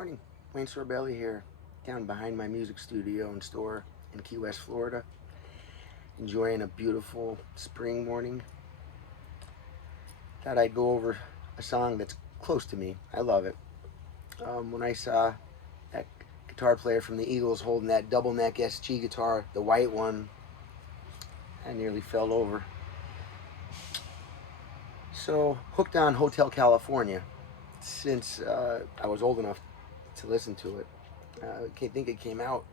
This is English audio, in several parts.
morning. Wayne Sorbelli here, down behind my music studio and store in Key West, Florida. Enjoying a beautiful spring morning. Thought I'd go over a song that's close to me. I love it. When I saw that guitar player from the Eagles holding that double neck SG guitar, the white one, I nearly fell over. So, hooked on Hotel California since I was old enough to listen to it. I think it came out,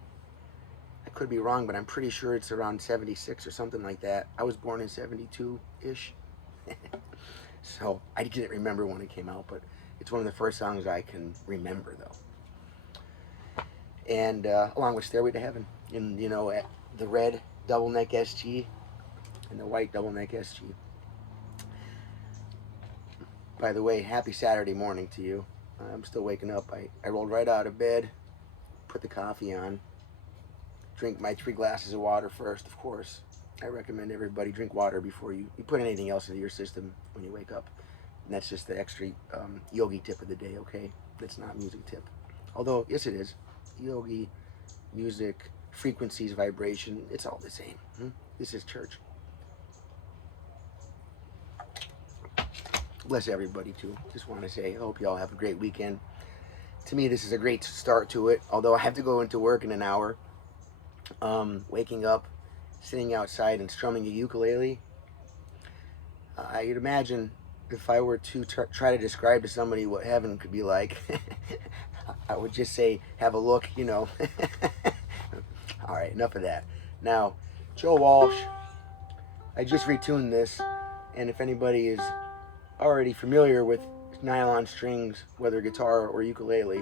I could be wrong, but I'm pretty sure it's around 76 or something like that. I was born in 72-ish. So I didn't remember when it came out, but it's one of the first songs I can remember, though. And along with Stairway to Heaven, and the red double neck SG and the white double neck SG. By the way, happy Saturday morning to you. I'm still waking up. I rolled right out of bed, put the coffee on, drink my 3 glasses of water first, of course. I recommend everybody drink water before you put anything else into your system when you wake up. And that's just the extra yogi tip of the day, okay? That's not music tip. Although, yes it is. Yogi, music, frequencies, vibration, it's all the same. This is church. Bless everybody too. Just want to say, I hope you all have a great weekend. To me, this is a great start to it, although I have to go into work in an hour. Waking up, sitting outside and strumming a ukulele. I'd imagine if I were to try to describe to somebody what heaven could be like, I would just say, have a look, All right, enough of that. Now, Joe Walsh, I just retuned this, and if anybody is already familiar with nylon strings, whether guitar or ukulele,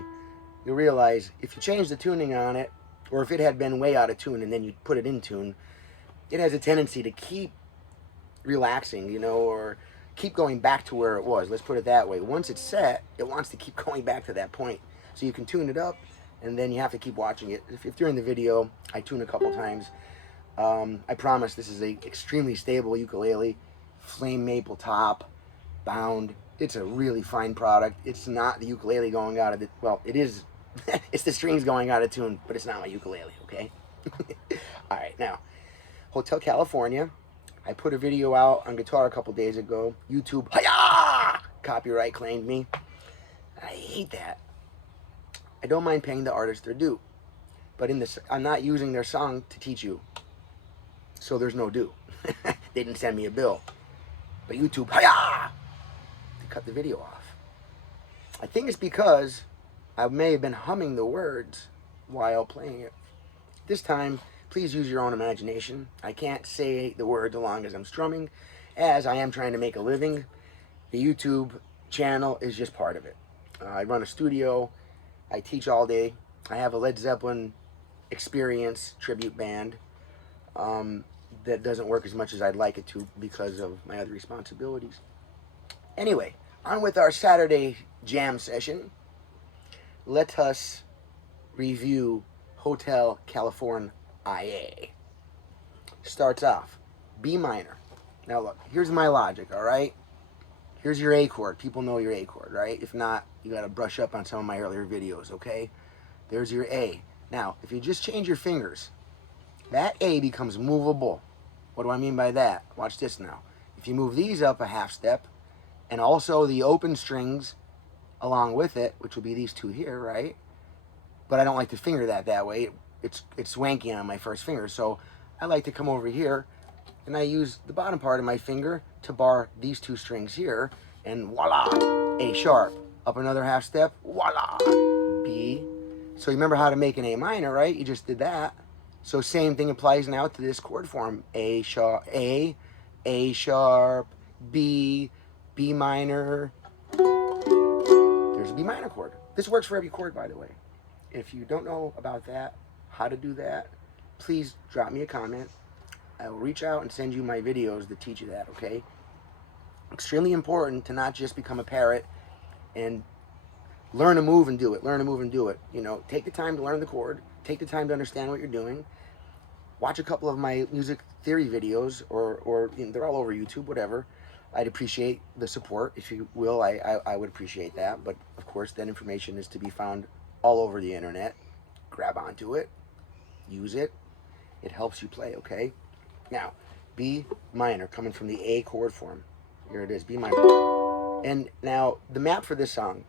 you'll realize if you change the tuning on it, or if it had been way out of tune and then you put it in tune, it has a tendency to keep relaxing, or keep going back to where it was. Let's put it that way. Once it's set, it wants to keep going back to that point. So you can tune it up, and then you have to keep watching it. If during the video I tune a couple times, I promise this is a extremely stable ukulele, flame maple top, bound. It's a really fine product. It's not the ukulele going out of the, well, it is. It's the strings going out of tune, but it's not my ukulele, okay? All right, now, Hotel California. I put a video out on guitar a couple days ago. YouTube, hi-ya! Copyright claimed me. I hate that. I don't mind paying the artist their due, but I'm not using their song to teach you, so there's no due. They didn't send me a bill, but YouTube, hi-ya! They cut the video off. I think it's because I may have been humming the words while playing it. This time, please use your own imagination. I can't say the words along as I'm strumming, as I am trying to make a living. The YouTube channel is just part of it. I run a studio. I teach all day. I have a Led Zeppelin Experience tribute band that doesn't work as much as I'd like it to because of my other responsibilities. Anyway, on with our Saturday jam session. Let us review Hotel California. Starts off B minor. Now look, here's my logic, all right? Here's your A chord. People know your A chord, right? If not, you got to brush up on some of my earlier videos, okay? There's your A. Now, if you just change your fingers, that A becomes movable. What do I mean by that? Watch this now. If you move these up a half step, and also the open strings along with it, which will be these two here, right? But I don't like to finger that way. It's swanky on my first finger, so I like to come over here, and I use the bottom part of my finger to bar these two strings here, and voila, A sharp. Up another half step, voila, B. So you remember how to make an A minor, right? You just did that. So same thing applies now to this chord form. A sharp, A sharp, B, B minor. There's a B minor chord. This works for every chord, by the way. If you don't know about that, how to do that, please drop me a comment. I will reach out and send you my videos that teach you that, okay? Extremely important to not just become a parrot and learn a move and do it, learn a move and do it. Take the time to learn the chord, take the time to understand what you're doing. Watch a couple of my music theory videos, or they're all over YouTube, whatever. I'd appreciate the support, if you will. I would appreciate that, but of course that information is to be found all over the internet. Grab onto it, use it. It helps you play, okay? Now, B minor, coming from the A chord form. Here it is, B minor. And now, the map for this song,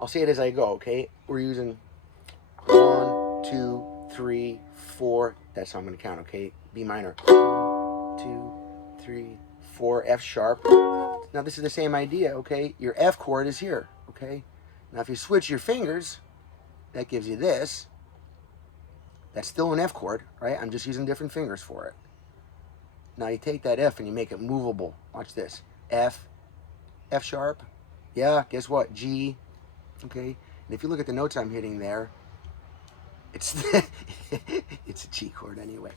I'll say it as I go, okay? We're using 1, 2, 3, 4. That's how I'm going to count, okay? B minor. 1, 2, 3, 4, F sharp. Now, this is the same idea, okay? Your F chord is here, okay? Now, if you switch your fingers, that gives you this. That's still an F chord, right? I'm just using different fingers for it. Now you take that F and you make it movable. Watch this. F, F sharp. Yeah, guess what? G. Okay. And if you look at the notes I'm hitting there, it's it's a G chord anyway.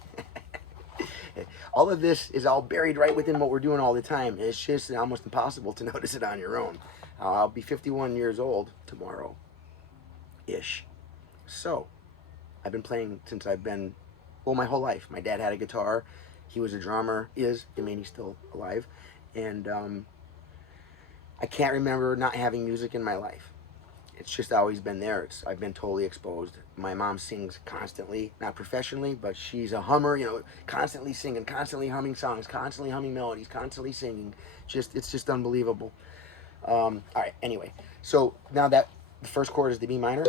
All of this is all buried right within what we're doing all the time. It's just almost impossible to notice it on your own. I'll be 51 years old tomorrow-ish. So, I've been playing since I've been, well, my whole life. My dad had a guitar. He was a drummer, I mean, he's still alive. And I can't remember not having music in my life. It's just always been there. I've been totally exposed. My mom sings constantly, not professionally, but she's a hummer, you know, constantly singing, constantly humming songs, constantly humming melodies, constantly singing. It's just unbelievable. All right, anyway. So now that the first chord is the B minor,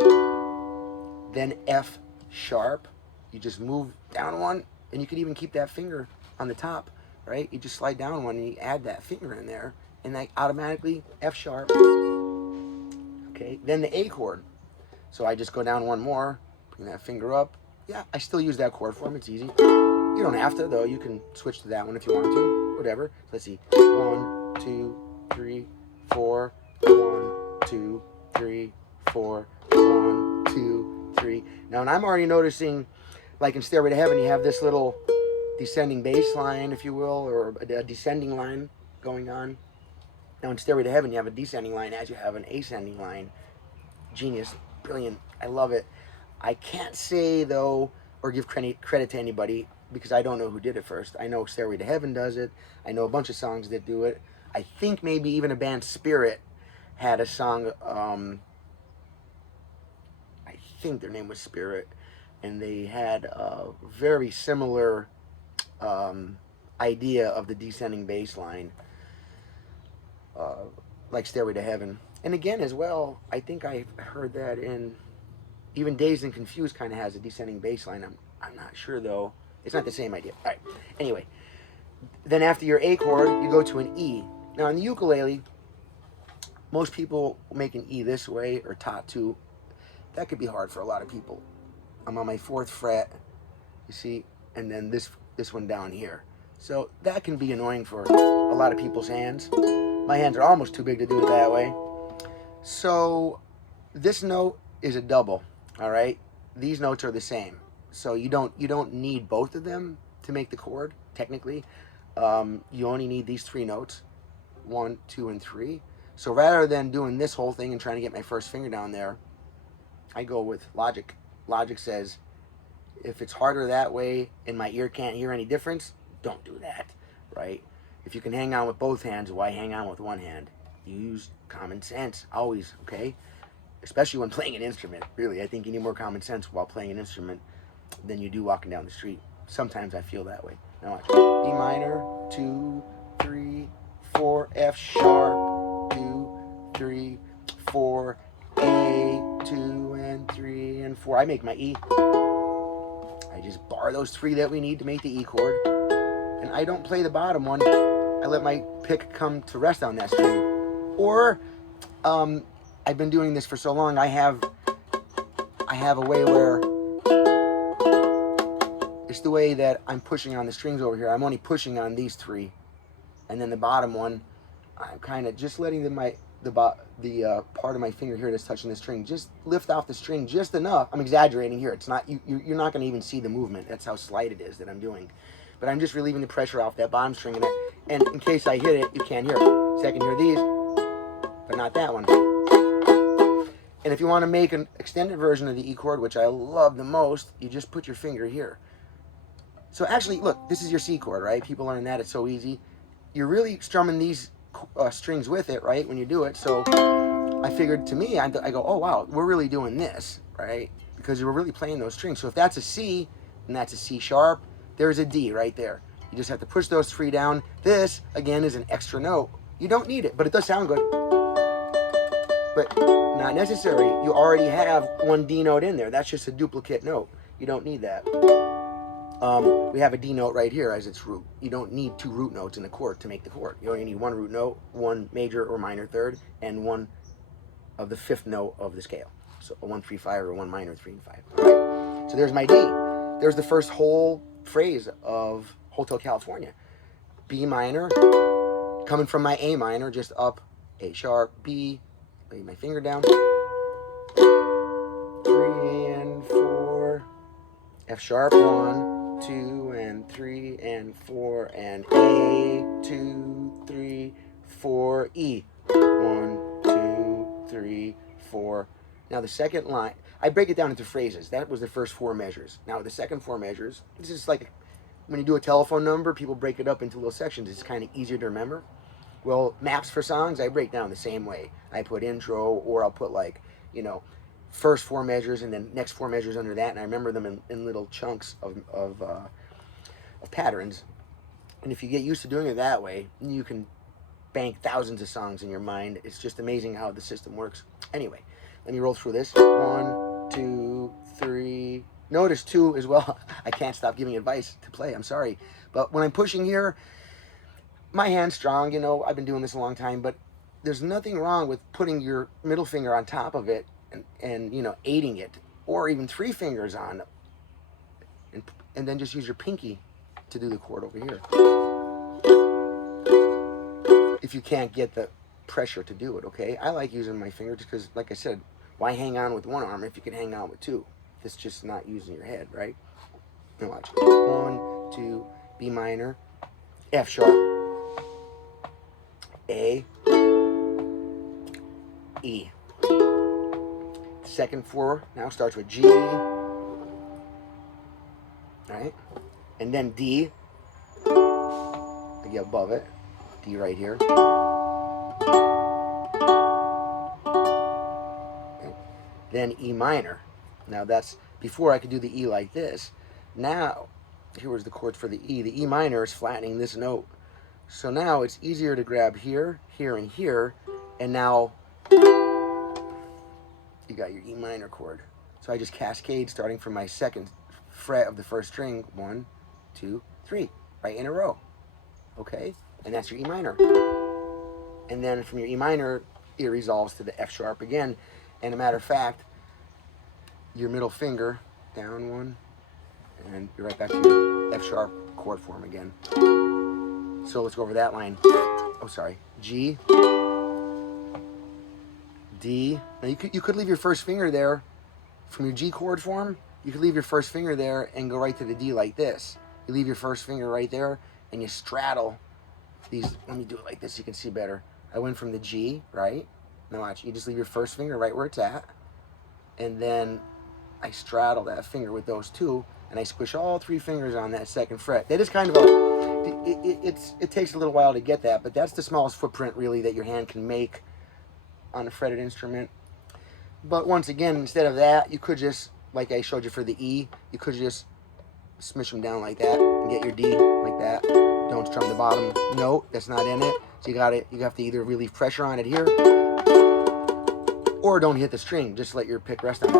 then F sharp, you just move down one, and you could even keep that finger on the top, right? You just slide down one and you add that finger in there, and that automatically F sharp. Okay, then the A chord. So I just go down one more, bring that finger up. Yeah, I still use that chord form, it's easy. You don't have to though, you can switch to that one if you want to, whatever. So let's see, 1, 2, 3, 4, 1, 2, 3, 4, 1, 2, 3. Now, and I'm already noticing, like in Stairway to Heaven, you have this little descending bass line, if you will, or a descending line going on. Now, in Stairway to Heaven, you have a descending line as you have an ascending line. Genius, brilliant, I love it. I can't say, though, or give credit to anybody, because I don't know who did it first. I know Stairway to Heaven does it. I know a bunch of songs that do it. I think maybe even a band, Spirit, had a song, I think their name was Spirit, and they had a very similar idea of the descending bass line, like Stairway to Heaven. And again, as well, I think I heard that in even Dazed and Confused kind of has a descending bass line. I'm not sure, though. It's not the same idea. All right. Anyway, then after your A chord, you go to an E. Now, on the ukulele, most people make an E this way, or taught to. That could be hard for a lot of people. I'm on my 4th fret, you see, and then this one down here. So that can be annoying for a lot of people's hands. My hands are almost too big to do it that way. So this note is a double, all right? These notes are the same. So you don't need both of them to make the chord, technically. You only need these 3 notes, 1, 2, and 3. So rather than doing this whole thing and trying to get my first finger down there, I go with logic. Logic says, if it's harder that way and my ear can't hear any difference, don't do that, right? If you can hang on with both hands, why hang on with one hand? Use common sense, always, okay? Especially when playing an instrument, really. I think you need more common sense while playing an instrument than you do walking down the street. Sometimes I feel that way. Now watch. B minor, 2, 3, 4, F sharp, 2, 3, 4, A, 2, and 3, and 4. I make my E. I just bar those 3 that we need to make the E chord. And I don't play the bottom one. I let my pick come to rest on that string. Or, I've been doing this for so long, I have a way where it's the way that I'm pushing on the strings over here. I'm only pushing on these 3. And then the bottom one, I'm kind of just letting the part of my finger here that's touching the string just lift off the string just enough. I'm exaggerating here. It's not, you're not going to even see the movement. That's how slight it is that I'm doing. But I'm just relieving the pressure off that bottom string, and in case I hit it, you can't hear it. So I can hear these, but not that one. And if you want to make an extended version of the E chord, which I love the most, you just put your finger here. So actually, look, this is your C chord, right? People learn that, it's so easy. You're really strumming these strings with it, right, when you do it. So I figured, to me, I go, oh wow, we're really doing this, right? Because we're really playing those strings. So if that's a C, and that's a C sharp, there's a D right there. You just have to push those 3 down. This, again, is an extra note. You don't need it, but it does sound good. But not necessary. You already have one D note in there. That's just a duplicate note. You don't need that. We have a D note right here as its root. You don't need 2 root notes in a chord to make the chord. You only need 1 root note, 1 major or minor third, and 1 of the 5th note of the scale. So a 1, 3, 5 or 1 minor 3 and 5. All right. So there's my D. There's the first whole phrase of Hotel California. B minor, coming from my A minor, just up, A sharp, B, lay my finger down, 3 and 4, F sharp, 1, 2 and 3 and 4, and A, 2, 3, 4, E, 1, 2, 3, 4. Now the second line, I break it down into phrases. That was the first 4 measures. Now the second 4 measures, this is like when you do a telephone number, people break it up into little sections. It's kind of easier to remember. Well, maps for songs, I break down the same way. I put intro, or I'll put like, you know, first 4 measures and then next 4 measures under that, and I remember them in little chunks of patterns. And if you get used to doing it that way, you can bank thousands of songs in your mind. It's just amazing how the system works. Anyway, let me roll through this. 1, 2, 3. Notice 2 as well. I can't stop giving advice to play. I'm sorry. But when I'm pushing here, my hand's strong. You know, I've been doing this a long time, but there's nothing wrong with putting your middle finger on top of it and you know, aiding it, or even 3 fingers on, and then just use your pinky to do the chord over here. If you can't get the pressure to do it, okay? I like using my finger just because, like I said, why hang on with 1 arm if you can hang on with 2? It's just not using your head, right? Now watch. 1, 2, B minor, F sharp, A, E. Second 4 now starts with G, right? And then D, I get above it, D right here. Okay. Then E minor. Now that's, before I could do the E like this. Now, here was the chords for the E. The E minor is flattening this note. So now it's easier to grab here, here, and here, and now you got your E minor chord. So I just cascade starting from my 2nd fret of the 1st string, 1, 2, 3, right in a row. Okay? And that's your E minor. And then from your E minor, it resolves to the F sharp again. And a matter of fact, your middle finger, down 1, and you're right back to your F sharp chord form again. So let's go over that line. Oh, sorry. G, D. Now you could leave your 1st finger there from your G chord form. You could leave your 1st finger there and go right to the D like this. You leave your 1st finger right there and you straddle these. Let me do it like this so you can see better. I went from the G, right? Now watch. You just leave your 1st finger right where it's at, and then I straddle that finger with those 2, and I squish all 3 fingers on that 2nd fret. That is kind of a, it takes a little while to get that, but that's the smallest footprint really that your hand can make on a fretted instrument. But once again, instead of that, you could just, like I showed you for the E, you could just smush them down like that and get your D like that. Don't strum the bottom note that's not in it. So you have to either relieve pressure on it here, or don't hit the string. Just let your pick rest on it.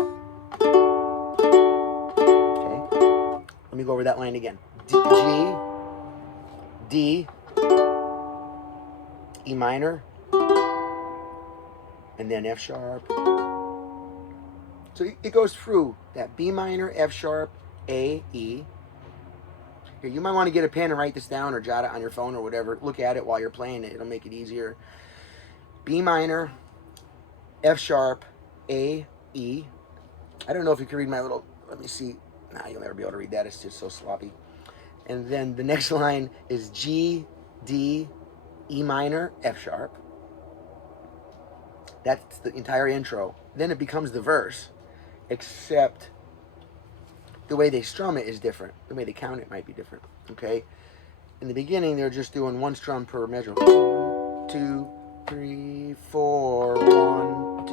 Okay. Let me go over that line again. G, D, E minor, and then F sharp. So it goes through that B minor, F sharp, A, E. Here, you might want to get a pen and write this down, or jot it on your phone or whatever. Look at it while you're playing it. It'll make it easier. B minor, F sharp, A, E. I don't know if you can read my little, let me see. Nah, you'll never be able to read that. It's just so sloppy. And then the next line is G, D, E minor, F sharp. That's the entire intro. Then it becomes the verse, except the way they strum it is different. The way they count it might be different, okay? In the beginning, they're just doing 1 strum per measure. 1, 2, 3, 4, 1,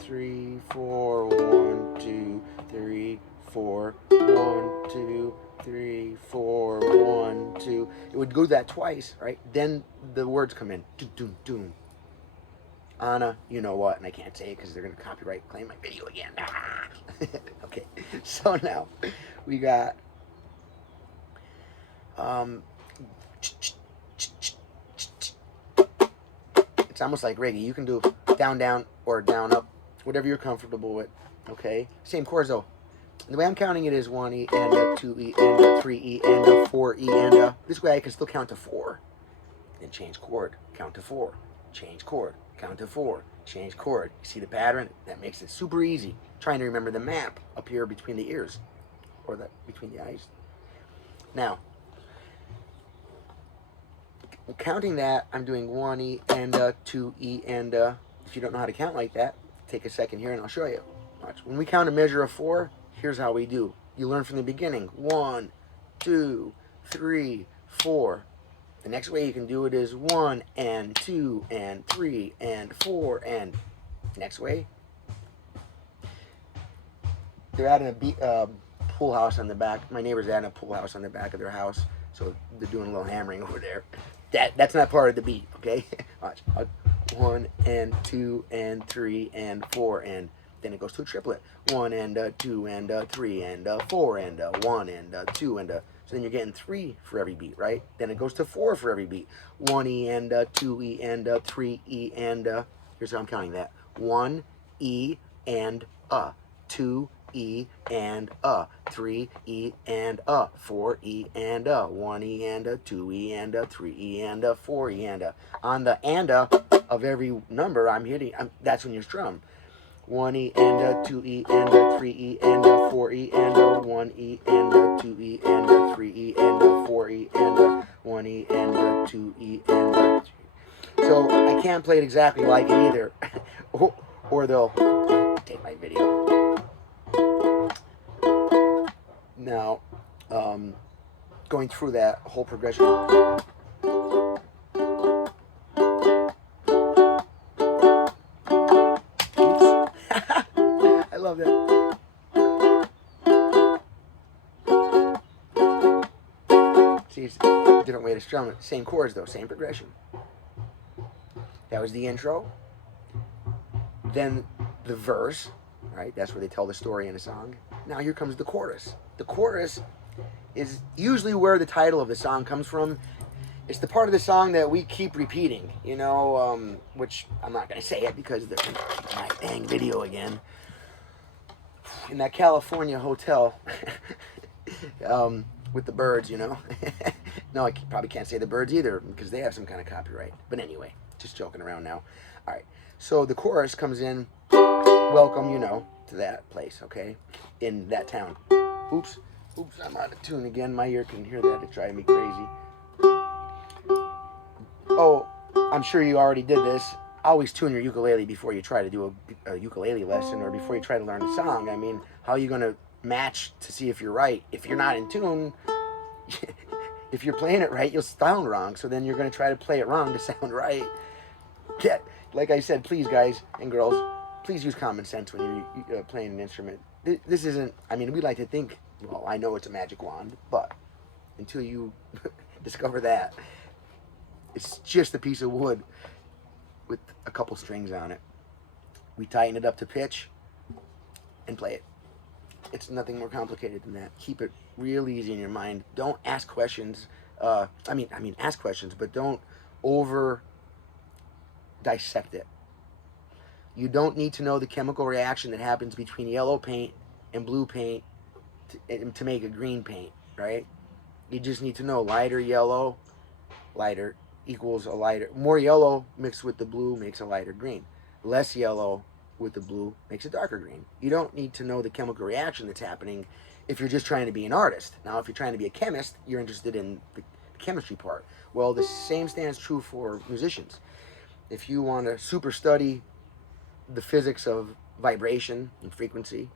3, 4, 1, 2, 3, 4, 1, 2, 3, 4, 1, 2. It would go that twice, right? Then the words come in. Doom, doom, doom. Anna, you know what? And I can't say it because they're going to copyright claim my video again. Ah! Okay, so now we got it's almost like reggae. You can do down, down, or down, up, whatever you're comfortable with. Okay, same chords though. The way I'm counting it is 1E and a 2E and a 3E and a 4E and a. This way I can still count to 4. Then change chord, count to 4, change chord, count to 4, change chord. You see the pattern? That makes it super easy. Trying to remember the map up here between the ears, or between the eyes. Now, counting that, I'm doing 1E and a 2E and a. If you don't know how to count like that, take a second here and I'll show you. Watch. When we count a measure of 4, here's how we do. You learn from the beginning. 1, 2, 3, 4. The next way you can do it is 1 and 2 and 3 and 4 and next way. They're adding a pool house on the back. My neighbor's adding a pool house on the back of their house, so they're doing a little hammering over there. That's not part of the beat, okay? Watch. 1 and 2 and 3 and 4 and then it goes to a triplet. 1 and 2 and 3 and 4 and 1 and 2 and so then you're getting 3 for every beat, right? Then it goes to 4 for every beat. 1E and 2E and 3E and here's how I'm counting that. 1E and 2E and 3E and 4E and 1E and 2E and 3E and 4E and on the and of every number I'm hitting. That's when you strum. 1E and 2E and 3E and 4E and 1E and 2E and 3E and 4E and 1E and 2E and 3. So I can't play it exactly like it either, or they'll take my video. Now, going through that whole progression. I love that. See, it's a different way to strum it. Same chords though, same progression. That was the intro. Then the verse, right? That's where they tell the story in a song. Now here comes the chorus. The chorus is usually where the title of the song comes from. It's the part of the song that we keep repeating, you know, which I'm not going to say it because they're going to keep my dang video again. In that California hotel with the birds, you know. No, I probably can't say the birds either because they have some kind of copyright. But anyway, just joking around now. All right, so the chorus comes in, welcome, you know, to that place, okay, in that town. Oops, I'm out of tune again. My ear can hear that. It's driving me crazy. Oh, I'm sure you already did this. Always tune your ukulele before you try to do a ukulele lesson or before you try to learn a song. I mean, how are you going to match to see if you're right? If you're not in tune, if you're playing it right, you'll sound wrong. So then you're going to try to play it wrong to sound right. Like I said, please, guys and girls, please use common sense when you're playing an instrument. This isn't, I mean, we like to think, well, I know it's a magic wand, but until you discover that, it's just a piece of wood with a couple strings on it. We tighten it up to pitch and play it. It's nothing more complicated than that. Keep it real easy in your mind. Don't ask questions. I mean, ask questions, but don't over dissect it. You don't need to know the chemical reaction that happens between yellow paint and blue paint to make a green paint, right? You just need to know lighter yellow, lighter equals a lighter, more yellow mixed with the blue makes a lighter green. Less yellow with the blue makes a darker green. You don't need to know the chemical reaction that's happening if you're just trying to be an artist. Now, if you're trying to be a chemist, you're interested in the chemistry part. Well, the same stands true for musicians. If you want to super study the physics of vibration and frequency,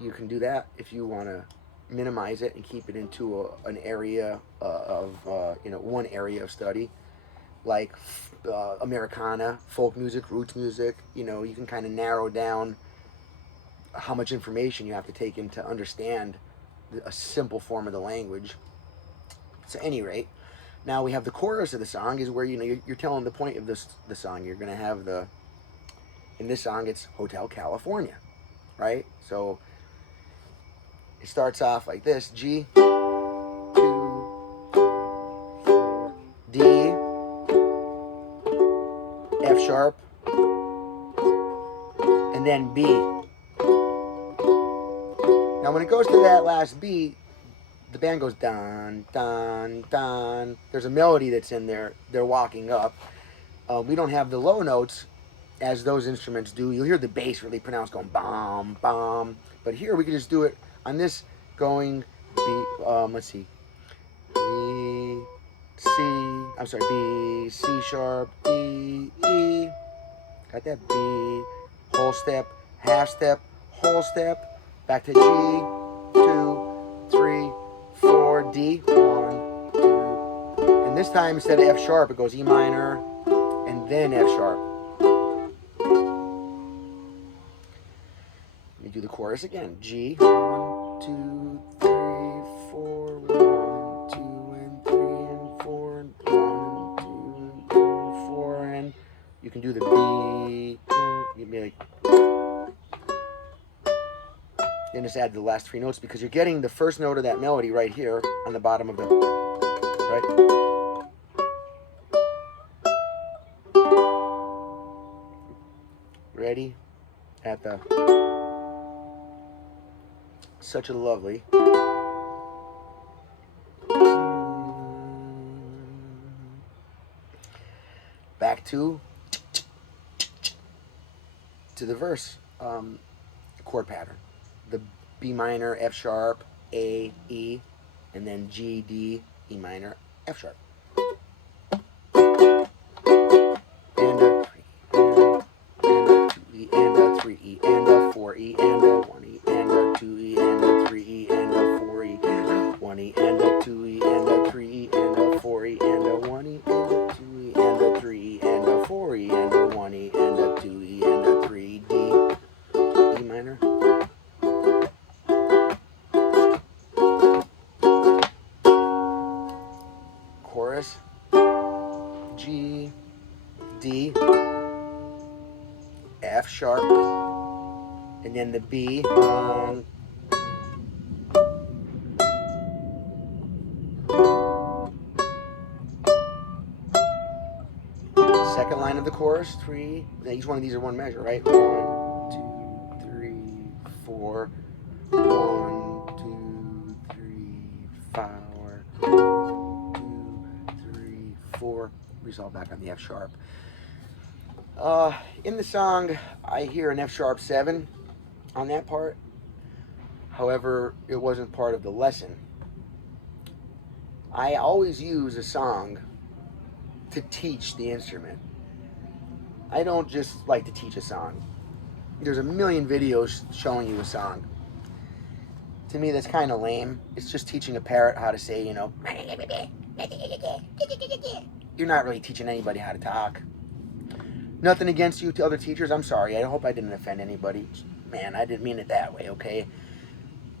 you can do that. If you want to minimize it and keep it into an area of one area of study, like Americana, folk music, roots music. You know, you can kind of narrow down how much information you have to take in to understand a simple form of the language. So, at any rate, now we have the chorus of the song is where, you know, you're telling the point of the song. You're going to have in this song, it's Hotel California, right? So it starts off like this: G, 2, 4, D, F sharp, and then B. Now when it goes to that last B, the band goes dun, dun, dun. There's a melody that's in there. They're walking up. We don't have the low notes as those instruments do. You'll hear the bass really pronounced going bom, bom. But here we can just do it on this going B, let's see. B, C, I'm sorry, B, C sharp, D, E. Got that B, whole step, half step, whole step, back to G, 2, 3, 4, D, 1, 2. And this time instead of F sharp, it goes E minor and then F sharp. Let me do the chorus again. G, 1, 2, 3, 4, 1, 2, and 3, and 4, and 1, and 2, and 4, and you can do the B. You'd be like, then just add the last 3 notes because you're getting the first note of that melody right here on the bottom of the, right? Ready? At the, such a lovely. Back to the verse chord pattern. The B minor, F sharp, A, E, and then G, D, E minor, F sharp. And a 3, and a 2 E, and a 3 E, and a 4 E, and a 1 E, and a 2 E, and a 3 E, and a 4 E, 1 E, and a 2 E, and a 3 E, and a 4 E, and a 1 E, and a 2 E, and a 3 E, and a 4 E, and a 1 E, and a 2 E, and a 3 D, E minor. Chorus, G, D, F sharp, and then the B. Second line of the chorus, 3. Now each one of these are one measure, right? 1, 2, 3, 4. 1, 2, 3, 4. 2, 3, 4. Resolve back on the F sharp. In the song, I hear an F sharp 7 on that part. However, it wasn't part of the lesson. I always use a song to teach the instrument. I don't just like to teach a song. There's a million videos showing you a song. To me, that's kind of lame. It's just teaching a parrot how to say, you know, you're not really teaching anybody how to talk. Nothing against you to other teachers. I'm sorry. I hope I didn't offend anybody. Man, I didn't mean it that way, okay?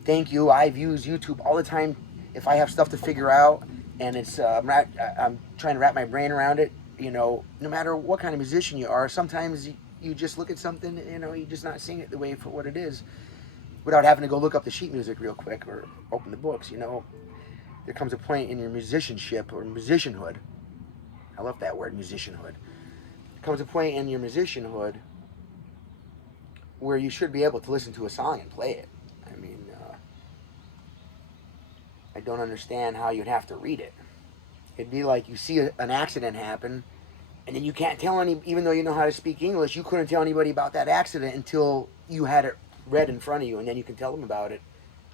Thank you. I've used YouTube all the time. If I have stuff to figure out and it's I'm trying to wrap my brain around it, you know, no matter what kind of musician you are, sometimes you just look at something, you know, you just not seeing it the way for what it is without having to go look up the sheet music real quick or open the books, you know. There comes a point in your musicianship or musicianhood. I love that word, musicianhood. There comes a point in your musicianhood where you should be able to listen to a song and play it. I mean, I don't understand how you'd have to read it. It'd be like you see an accident happen, and then you can't tell even though you know how to speak English, you couldn't tell anybody about that accident until you had it read in front of you, and then you can tell them about it.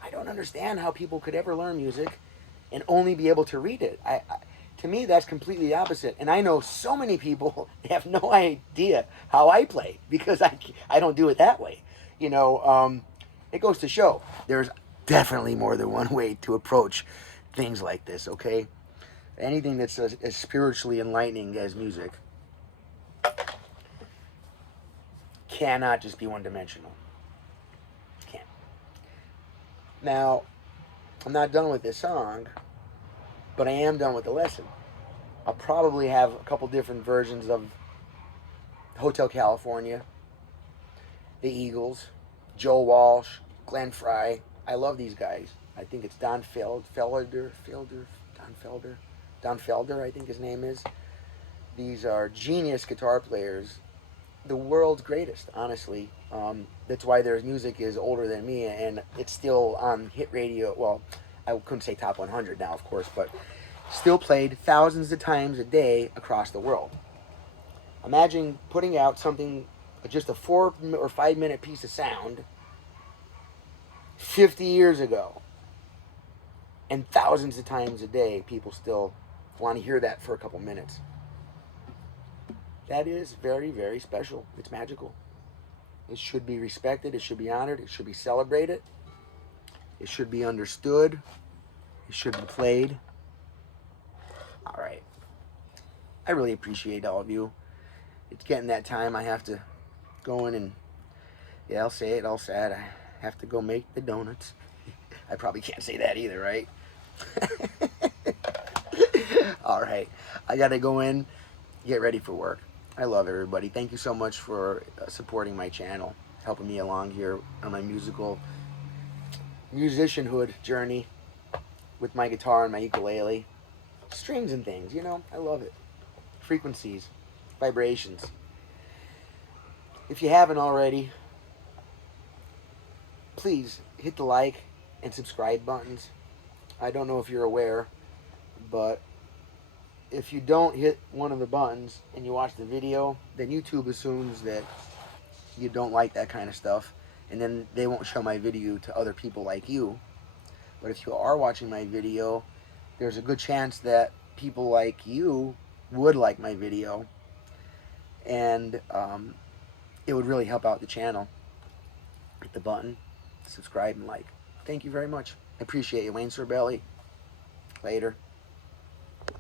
I don't understand how people could ever learn music and only be able to read it. To me, that's completely the opposite. And I know so many people have no idea how I play because I don't do it that way. You know, it goes to show there's definitely more than one way to approach things like this, okay? anything that's as spiritually enlightening as music cannot just be one-dimensional. Can't. Now, I'm not done with this song, but I am done with the lesson. I'll probably have a couple different versions of Hotel California, the Eagles, Joe Walsh, Glenn Frey. I love these guys. I think it's Don Felder, I think his name is. These are genius guitar players, the world's greatest, honestly. That's why their music is older than me, and it's still on hit radio. Well, I couldn't say top 100 now, of course, but still played thousands of times a day across the world. Imagine putting out something, just a 4 or 5 minute piece of sound 50 years ago, and thousands of times a day people still want to hear that for a couple minutes. That is very, very special. It's magical. It should be respected. It should be honored. It should be celebrated. It should be understood. It should be played. All right. I really appreciate all of you. It's getting that time. I have to go in and, yeah, I'll say it all sad. I have to go make the donuts. I probably can't say that either, right? All right. I got to go in, get ready for work. I love everybody. Thank you so much for supporting my channel, helping me along here on my musicianhood journey with my guitar and my ukulele. Strings and things, you know, I love it. Frequencies, vibrations. If you haven't already, please hit the like and subscribe buttons. I don't know if you're aware, but if you don't hit one of the buttons and you watch the video, then YouTube assumes that you don't like that kind of stuff, and then they won't show my video to other people like you. But if you are watching my video, there's a good chance that people like you would like my video, and it would really help out the channel. Hit the button, subscribe, and like. Thank you very much. I appreciate you. Wayne Sorbelli. Later.